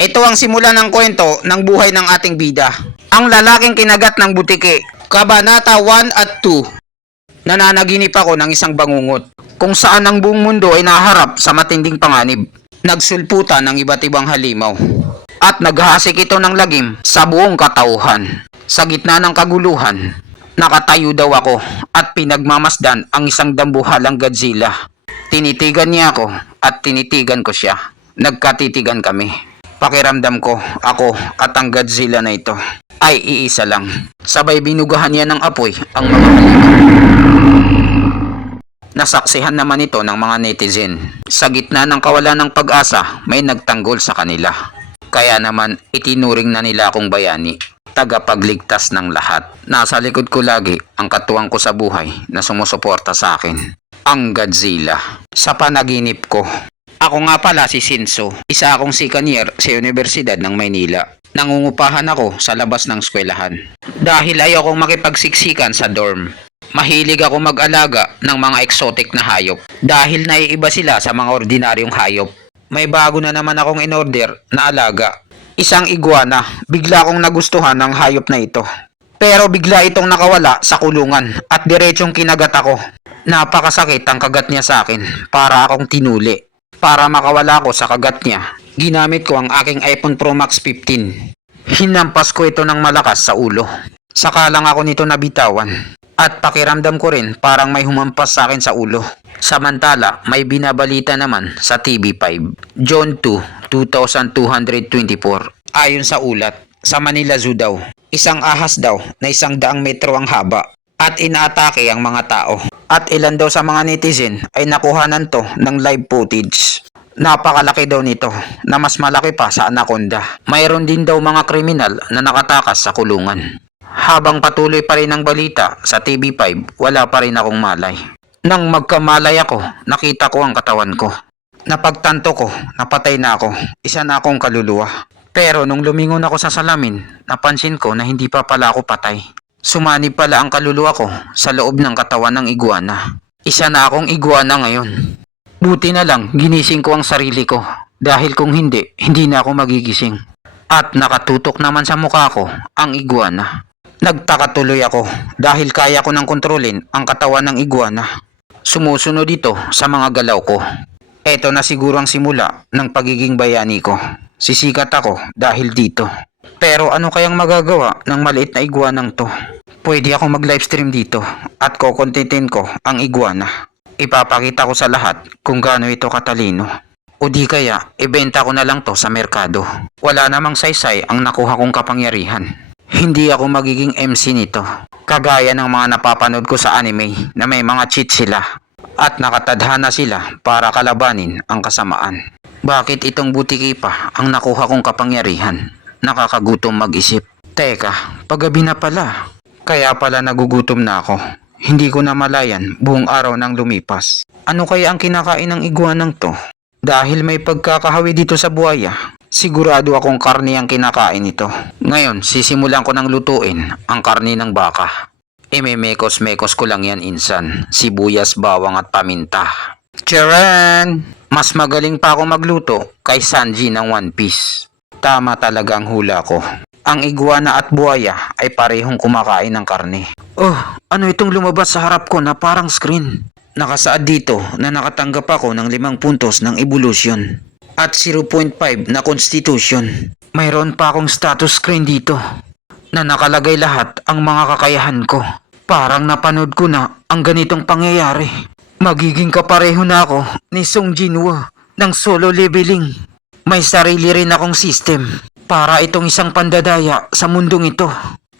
Ito ang simula ng kwento ng buhay ng ating bida. Ang lalaking kinagat ng butike. Kabanata 1 at 2. Nananaginip ako ng isang bangungot kung saan ang buong mundo ay naharap sa matinding panganib. Nagsulputan ng iba't ibang halimaw at naghahasik ito ng lagim sa buong katauhan. Sa gitna ng kaguluhan, nakatayo daw ako at pinagmamasdan ang isang dambuhalang Godzilla. Tinitigan niya ako at tinitigan ko siya. Nagkatitigan kami. Pakiramdam ko, ako at ang Godzilla na ito ay iisa lang. Sabay binugahan niya ng apoy ang mga halimaw. Nasaksihan naman ito ng mga netizen. Sa gitna ng kawalan ng pag-asa, may nagtanggol sa kanila. Kaya naman itinuring na nila akong bayani, tagapagligtas ng lahat. Nasa likod ko lagi ang katuwang ko sa buhay na sumusuporta sa akin, ang Godzilla. Sa panaginip ko, ako nga pala si Shinso, isa akong sikanier sa Universidad ng Maynila. Nangungupahan ako sa labas ng eskwelahan dahil ayokong makipagsiksikan sa dorm. Mahilig ako mag-alaga ng mga exotic na hayop dahil naiiba sila sa mga ordinaryong hayop. May bago na naman akong in-order na alaga. Isang iguana. Bigla akong nagustuhan ng hayop na ito. Pero bigla itong nakawala sa kulungan at diretsong kinagat ako. Napakasakit ang kagat niya sa akin para akong tinuli. Para makawala ako sa kagat niya, ginamit ko ang aking iPhone Pro Max 15. Hinampas ko ito ng malakas sa ulo. Saka lang ako nito nabitawan. At pakiramdam ko rin parang may humampas sa akin sa ulo. Samantala, may binabalita naman sa TV5. June 2, 2224. Ayon sa ulat, sa Manila Zoo daw, isang ahas daw na 100 metro ang haba at inaatake ang mga tao. At ilan daw sa mga netizen ay nakuhanan to ng live footage. Napakalaki daw nito na mas malaki pa sa anaconda. Mayroon din daw mga kriminal na nakatakas sa kulungan. Habang patuloy pa rin ang balita sa TV5, wala pa rin akong malay. Nang magkamalay ako, nakita ko ang katawan ko. Napagtanto ko, napatay na ako. Isa na akong kaluluwa. Pero nung lumingon ako sa salamin, napansin ko na hindi pa pala ako patay. Sumanib pala ang kaluluwa ko sa loob ng katawan ng iguana. Isa na akong iguana ngayon. Buti na lang ginising ko ang sarili ko dahil kung hindi, hindi na ako magigising. At nakatutok naman sa mukha ko ang iguana. Nagtaka tuloy ako dahil kaya ko nang kontrolin ang katawan ng iguana. Sumusunod ito sa mga galaw ko. Ito na siguro ang simula ng pagiging bayani ko. Sisikat ako dahil dito. Pero ano kayang magagawa ng maliit na iguanang to? Pwede ako mag-livestream dito at kukontentin ko ang iguana. Ipapakita ko sa lahat kung gaano ito katalino. O di kaya, ibenta ko na lang to sa merkado. Wala namang saysay ang nakuha kong kapangyarihan. Hindi ako magiging MC nito. Kagaya ng mga napapanood ko sa anime na may mga cheat sila. At nakatadhana sila para kalabanin ang kasamaan. Bakit itong butiki pa ang nakuha kong kapangyarihan? Nakakagutom mag-isip. Teka, paggabi na pala. Kaya pala nagugutom na ako. Hindi ko na malayan buong araw nang lumipas. Ano kaya ang kinakain ng iguanang to? Dahil may pagkakahawi dito sa buhaya, sigurado akong karne ang kinakain ito. Ngayon, sisimulan ko ng lutuin ang karne ng baka. Imemekos-mekos ko lang yan insan. Sibuyas, bawang at paminta. Charan! Mas magaling pa ako magluto kay Sanji ng One Piece. Tama talaga ang hula ko. Ang iguana at buhaya ay parehong kumakain ng karne. Oh, ano itong lumabas sa harap ko na parang screen? Nakasaad dito na nakatanggap ako ng 5 puntos ng evolution at 0.5 na constitution. Mayroon pa akong status screen dito na nakalagay lahat ang mga kakayahan ko. Parang napanood ko na ang ganitong pangyayari. Magiging kapareho na ako ni Song Jinwoo ng solo leveling. May sarili rin akong system para itong isang pandadaya sa mundong ito.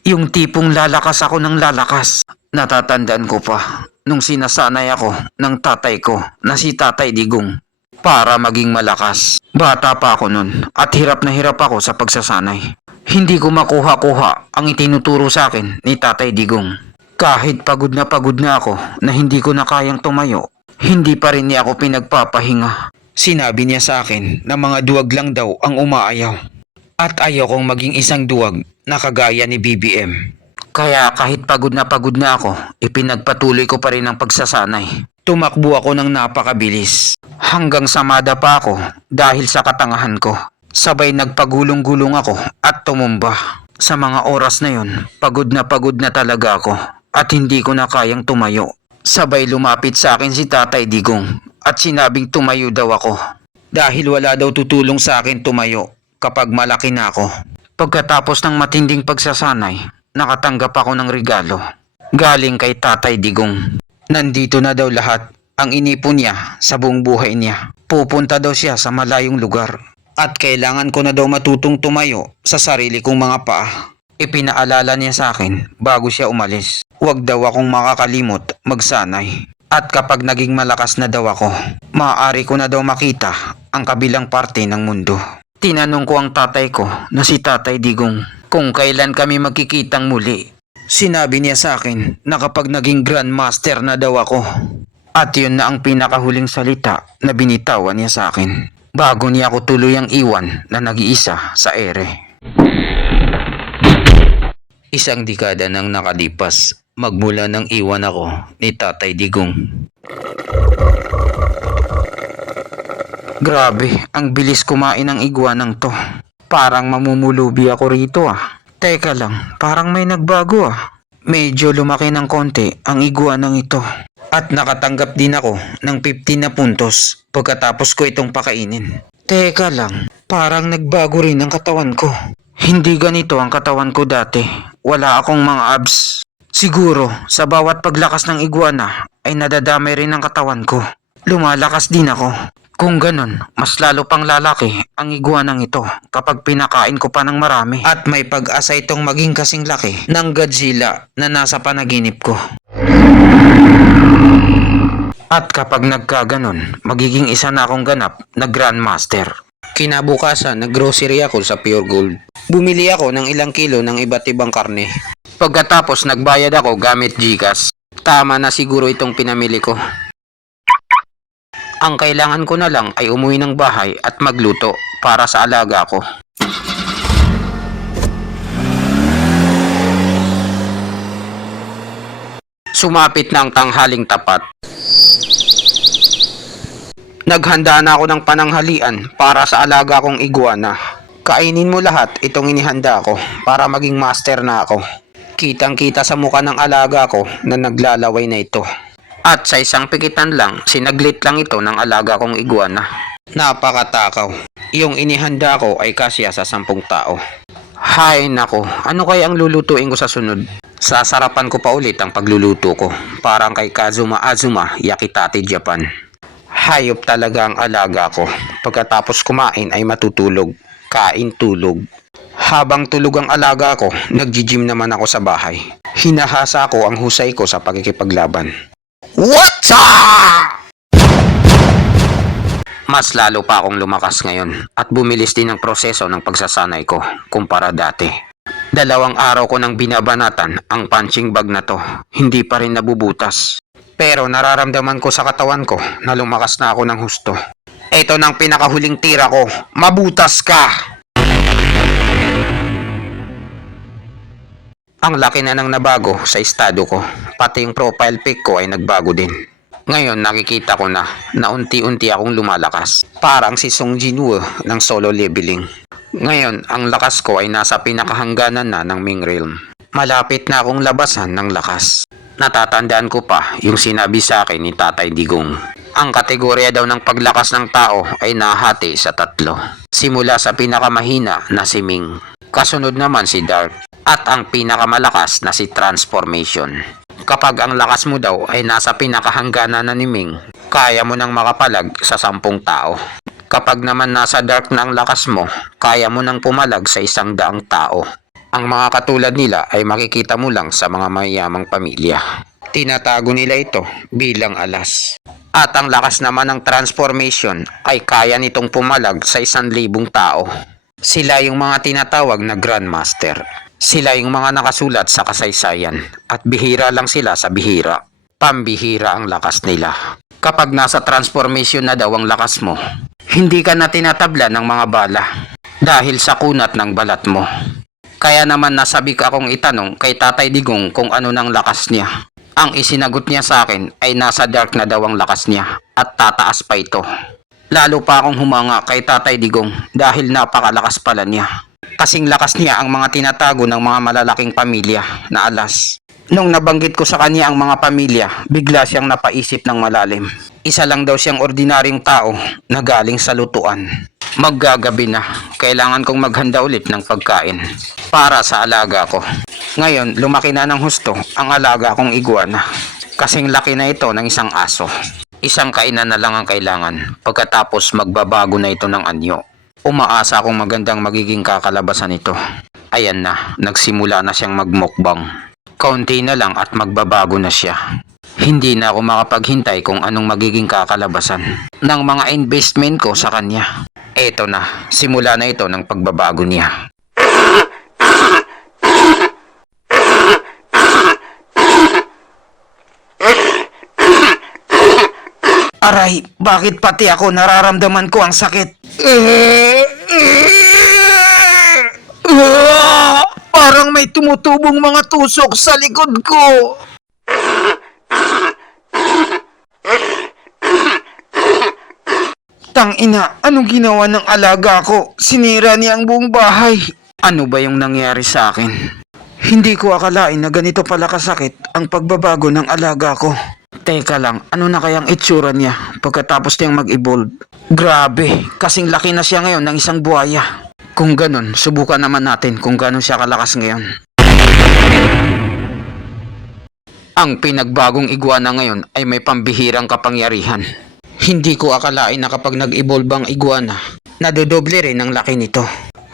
Yung tipong lalakas ako ng lalakas. Natatandaan ko pa nung sinasanay ako ng tatay ko na si Tatay Digong para maging malakas. Bata pa ako nun at hirap na hirap ako sa pagsasanay. Hindi ko makuha-kuha ang itinuturo sa akin ni Tatay Digong. Kahit pagod na ako na hindi ko na kayang tumayo, hindi pa rin niya ako pinagpapahinga. Sinabi niya sa akin na mga duwag lang daw ang umaayaw. At ayokong maging isang duwag na kagaya ni BBM. Kaya kahit pagod na ako, ipinagpatuloy ko pa rin ang pagsasanay. Tumakbo ako ng napakabilis hanggang sa madapa ako dahil sa katangahan ko. Sabay nagpagulong-gulong ako at tumumba. Sa mga oras na yon, pagod na talaga ako at hindi ko na kayang tumayo. Sabay lumapit sa akin si Tatay Digong at sinabing tumayo daw ako. Dahil wala daw tutulong sa akin tumayo kapag malaki na ako. Pagkatapos ng matinding pagsasanay, nakatanggap ako ng regalo. Galing kay Tatay Digong. Nandito na daw lahat ang inipon niya sa buong buhay niya. Pupunta daw siya sa malayong lugar. At kailangan ko na daw matutong tumayo sa sarili kong mga paa. Ipinaalala niya sa akin bago siya umalis. Huwag daw akong makakalimot magsanay. At kapag naging malakas na daw ako, maaari ko na daw makita ang kabilang parte ng mundo. Tinanong ko ang tatay ko na si Tatay Digong kung kailan kami magkikitang muli. Sinabi niya sa akin na kapag naging grandmaster na daw ako. At yun na ang pinakahuling salita na binitawan niya sa akin. Bago niya ako tuluyang iwan na nag-iisa sa ere. Isang dekada nang nakalipas magmula nang iwan ako ni Tatay Digong. Grabe, ang bilis kumain ng iguanang to. Parang mamumulubi ako rito ah. Teka lang, parang may nagbago ah. Medyo lumaki ng konti ang iguanang ito. At nakatanggap din ako ng 15 na puntos pagkatapos ko itong pakainin. Teka lang, parang nagbago rin ang katawan ko. Hindi ganito ang katawan ko dati. Wala akong mga abs. Siguro, sa bawat paglakas ng iguana ay nadadamay rin ang katawan ko. Lumalakas din ako. Kung ganun, mas lalo pang lalaki ang iguanang ito kapag pinakain ko pa ng marami. At may pag-asa itong maging kasing laki ng Godzilla na nasa panaginip ko. At kapag nagkaganon, magiging isa na akong ganap na Grandmaster. Kinabukasan, naggrocery ako sa Pure Gold. Bumili ako ng ilang kilo ng iba't ibang karne. Pagkatapos nagbayad ako gamit GCash. Tama na siguro itong pinamili ko. Ang kailangan ko na lang ay umuwi ng bahay at magluto para sa alaga ko. Sumapit na ang tanghaling tapat. Naghanda na ako ng pananghalian para sa alaga kong iguana. Kainin mo lahat itong inihanda ko para maging master na ako. Kitang-kita sa mukha ng alaga ko na naglalaway na ito. At sa isang pikitan lang, sinaglit lang ito ng alaga kong iguana. Napakatakaw. Yung inihanda ko ay kasya sa 10 tao. Hay nako, ano kaya ang lulutuin ko sa sunod? Sasarapan ko pa ulit ang pagluluto ko. Parang kay Kazuma Azuma Yakitate Japan. Hayop talaga ang alaga ko. Pagkatapos kumain ay matutulog. Kain tulog. Habang tulog ang alaga ko, nagji-gym naman ako sa bahay. Hinahasa ko ang husay ko sa pagkikipaglaban. What's up? Mas lalo pa akong lumakas ngayon at bumilis din ang proseso ng pagsasanay ko kumpara dati. 2 araw ko nang binabanatan ang punching bag na to. Hindi pa rin nabubutas. Pero nararamdaman ko sa katawan ko na lumakas na ako ng husto. Ito nang pinakahuling tira ko. Mabutas ka! Ang laki na nang nabago sa estado ko. Pati yung profile pic ko ay nagbago din. Ngayon nakikita ko na unti-unti akong lumalakas. Parang si Song Jinwoo ng solo leveling. Ngayon ang lakas ko ay nasa pinakahangganan na ng Ming Realm. Malapit na akong labasan ng lakas. Natatandaan ko pa yung sinabi sa akin ni Tatay Digong. Ang kategorya daw ng paglakas ng tao ay nahati sa 3. Simula sa pinakamahina na si Ming. Kasunod naman si Dark. At ang pinakamalakas na si Transformation. Kapag ang lakas mo daw ay nasa pinakahangganan na ni Ming, kaya mo nang makapalag sa 10 tao. Kapag naman nasa Dark na ang lakas mo, kaya mo nang pumalag sa 100 tao. Ang mga katulad nila ay makikita mo lang sa mga mayamang pamilya. Tinatago nila ito bilang alas. At ang lakas naman ng Transformation ay kaya nitong pumalag sa 1,000 tao. Sila yung mga tinatawag na Grandmaster. Sila yung mga nakasulat sa kasaysayan at bihira lang sila sa bihira. Pambihira ang lakas nila. Kapag nasa Transformation na daw ang lakas mo, hindi ka na tinatabla ng mga bala dahil sa kunat ng balat mo. Kaya naman nasabi ka akong itanong kay Tatay Digong kung ano nang lakas niya. Ang isinagot niya sa akin ay nasa Dark na daw ang lakas niya at tataas pa ito. Lalo pa akong humanga kay Tatay Digong dahil napakalakas pala niya. Kasing lakas niya ang mga tinatago ng mga malalaking pamilya na alas. Nung nabanggit ko sa kanya ang mga pamilya, bigla siyang napaisip ng malalim. Isa lang daw siyang ordinaryong tao na galing sa lutuan. Maggagabi na, kailangan kong maghanda ulit ng pagkain para sa alaga ko. Ngayon, lumaki na ng husto ang alaga kong iguana. Kasing laki na ito ng isang aso. Isang kainan na lang ang kailangan, pagkatapos magbabago na ito ng anyo. Umaasa akong magandang magiging kakalabasan ito. Ayan na, nagsimula na siyang magmukbang. Kaunti na lang at magbabago na siya. Hindi na ako makapaghintay kung anong magiging kakalabasan ng mga investment ko sa kanya. Eto na, simula na ito ng pagbabago niya. Aray, bakit pati ako nararamdaman ko ang sakit? Parang may tumutubong mga tusok sa likod ko. Tangina, anong ginawa ng alaga ko? Sinira niya ang buong bahay. Ano ba yung nangyari sa akin? Hindi ko akalain na ganito pala kasakit ang pagbabago ng alaga ko. Teka lang, ano na kayang itsura niya pagkatapos niyang mag-evolve? Grabe, kasing laki na siya ngayon ng isang buhaya. Kung ganon, subukan naman natin kung ganon siya kalakas ngayon. Ang pinagbagong iguana ngayon ay may pambihirang kapangyarihan. Hindi ko akalain na kapag nag-evolve ang iguana, nadodoble rin ang laki nito.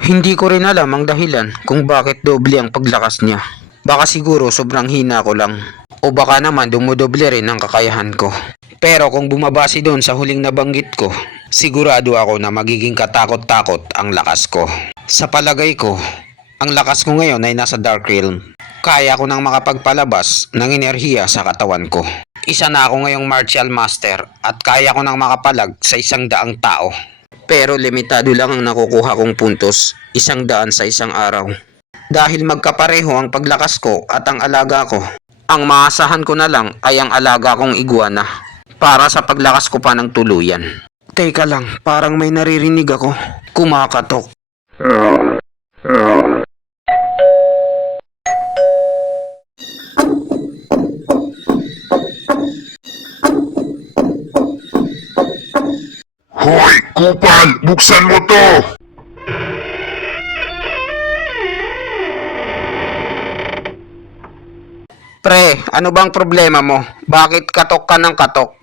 Hindi ko rin alam ang dahilan kung bakit doble ang paglakas niya. Baka siguro sobrang hina ko lang. O baka naman dumudoble rin ang kakayahan ko. Pero kung bumabase doon sa huling nabanggit ko, sigurado ako na magiging katakot-takot ang lakas ko. Sa palagay ko, ang lakas ko ngayon ay nasa Dark Realm. Kaya ko nang makapagpalabas ng enerhiya sa katawan ko. Isa na ako ngayong martial master at kaya ko nang makapalag sa 100 tao. Pero limitado lang ang nakukuha kong puntos, 100 sa isang araw. Dahil magkapareho ang paglakas ko at ang alaga ko, ang maasahan ko na lang ay ang alaga kong iguana para sa paglakas ko pa ng tuluyan. Teka lang, parang may naririnig ako. Kumakatok. Hoy, kupal! Buksan mo to! Pre, ano bang problema mo? Bakit katok ka ng katok?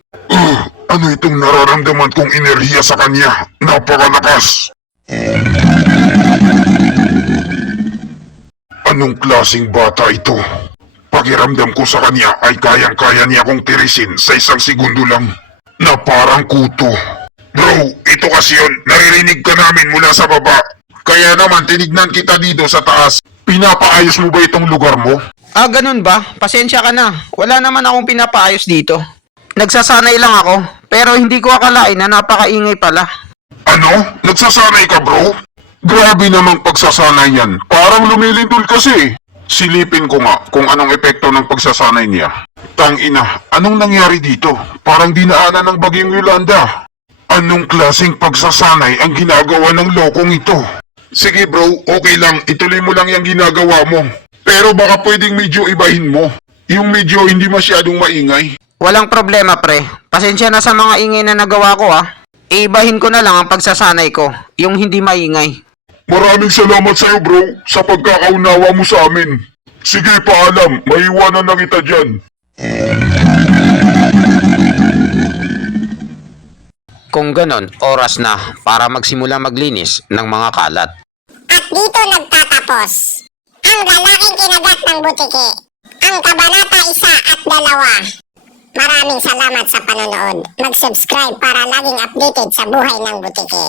Ano itong nararamdaman kong enerhiya sa kanya? Napakalakas! Anong klaseng bata ito? Pakiramdam ko sa kanya ay kayang-kaya niya akong tirisin sa 1 segundo lang na parang kuto. Bro, ito kasi yun. Naririnig ka namin mula sa baba. Kaya naman tinignan kita dito sa taas. Pinapaayos mo ba itong lugar mo? Ah, ganun ba? Pasensya ka na. Wala naman akong pinapaayos dito. Nagsasanay lang ako, pero hindi ko akalain na napakaingay pala. Ano? Nagsasanay ka, bro? Grabe namang pagsasanay yan. Parang lumilindol kasi. Silipin ko nga kung anong epekto ng pagsasanay niya. Tangina, anong nangyari dito? Parang dinaanan ng bagyong Yolanda. Anong klaseng pagsasanay ang ginagawa ng lokong ito? Sige bro, okay lang. Ituloy mo lang yung ginagawa mo. Pero baka pwedeng medyo ibahin mo. Yung medyo hindi masyadong maingay. Walang problema, pre. Pasensya na sa mga ingay na nagawa ko, ah. Iibahin ko na lang ang pagsasanay ko, yung hindi maingay. Maraming salamat sa'yo bro, sa pagkakaunawa mo sa amin. Sige, paalam. Maiwanan na kita dyan. Kung ganon, oras na para magsimula maglinis ng mga kalat. At dito nagtatapos ang lalaking kinagat ng butiki, ang kabanata 1 at 2. Maraming salamat sa panonood. Mag-subscribe para laging updated sa buhay ng butiki.